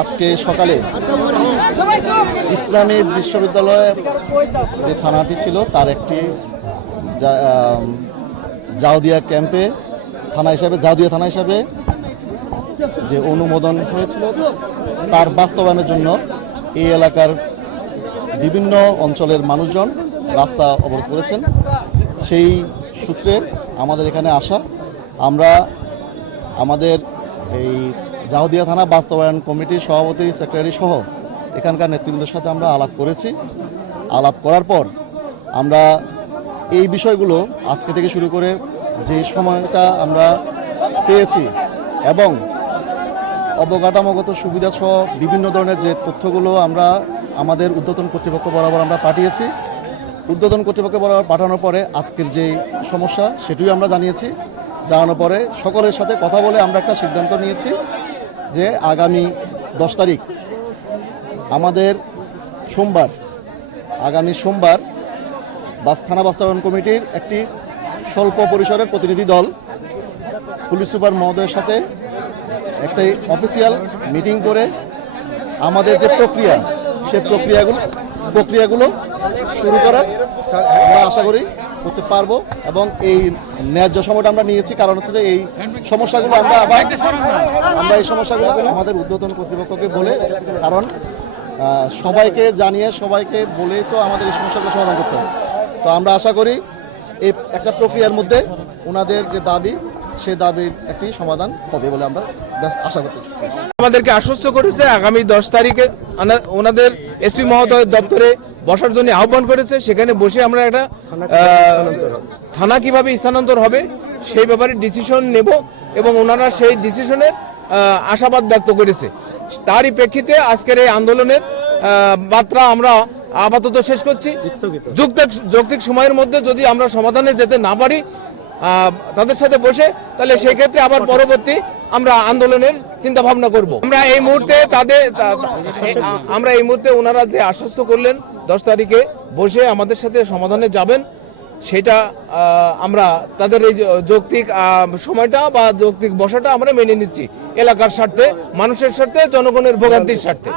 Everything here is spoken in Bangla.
আজকে সকালে ইসলামী বিশ্ববিদ্যালয়ে যে থানাটি ছিল তার একটি জাউদিয়া ক্যাম্পে জাউদিয়া থানা হিসাবে যে অনুমোদন হয়েছিল তার বাস্তবায়নের জন্য এই এলাকার বিভিন্ন অঞ্চলের মানুষজন রাস্তা অবরোধ করেছেন। সেই সূত্রে আমাদের এখানে আসা, আমরা আমাদের এই জাউদিয়া থানা বাস্তবায়ন কমিটির সভাপতি, সেক্রেটারি সহ এখানকার নেতৃবৃন্দের সাথে আমরা আলাপ করেছি। আলাপ করার পর আমরা এই বিষয়গুলো আজকে থেকে শুরু করে যে সময়টা আমরা পেয়েছি এবং অবকাঠামোগত সুবিধা সহ বিভিন্ন ধরনের যে তথ্যগুলো আমরা আমাদের ঊর্ধ্বতন কর্তৃপক্ষ বরাবর আমরা পাঠিয়েছি, ঊর্ধ্বতন কর্তৃপক্ষ বরাবর পাঠানোর পরে আজকের যে সমস্যা সেটিও আমরা জানিয়েছি। জানানোর পরে সকলের সাথে কথা বলে আমরা একটা সিদ্ধান্ত নিয়েছি যে আগামী 10 তারিখ আমাদের আগামী সোমবার থানা বাস্তবায়ন কমিটির একটি স্বল্প পরিসরের প্রতিনিধি দল পুলিশ সুপার মহোদয়ের সাথে একটি অফিসিয়াল মিটিং করে আমাদের যে প্রক্রিয়া সেই প্রক্রিয়াগুলো শুরু করার আমরা আশা করি করতে পারবো। এবং এই ন্যায্য সময়টা আমরা নিয়েছি কারণ হচ্ছে যে এই সমস্যাগুলো আমরা এই সমস্যাগুলো আমাদের ঊর্ধ্বতন কর্তৃপক্ষকে বলে, কারণ সবাইকে জানিয়ে সবাইকে বলেই তো আমাদের এই সমস্যাগুলো সমাধান করতে হবে। তো আমরা আশা করি এই একটা প্রক্রিয়ার মধ্যে ওনাদের যে দাবি সেই দাবির একটি সমাধান হবে বলে আমরা আশা করতে চাই। আমাদেরকে আশ্বস্ত করেছে আগামী 10 তারিখে ওনাদের এসপি মহোদয়ের দপ্তরে বসার জন্য আহ্বান করেছে। সেখানে বসে আমরা একটা থানা কিভাবে স্থানান্তর হবে সেই ব্যাপারে ডিসিশন নেব এবং ওনারা সেই ডিসিশনের আশাবাদ ব্যক্ত করেছে। তারই প্রেক্ষিতে আজকের এই আন্দোলনের বার্তা আমরা আপাতত শেষ করছি। যৌক্তিক সময়ের মধ্যে যদি আমরা সমাধানে যেতে না পারি তাদের সাথে বসে, তাহলে সেই ক্ষেত্রে আবার পরবর্তী আমরা আন্দোলনের চিন্তা ভাবনা করব। আমরা এই মুহূর্তে ওনারা যে আশ্বস্ত করলেন 10 তারিখে বসে আমাদের সাথে সমাধানে যাবেন, সেটা আমরা তাদের এই যৌক্তিক সময়টা বা যৌক্তিক বসাটা আমরা মেনে নিচ্ছি এলাকার স্বার্থে, মানুষের স্বার্থে, জনগণের ভোগান্তির স্বার্থে।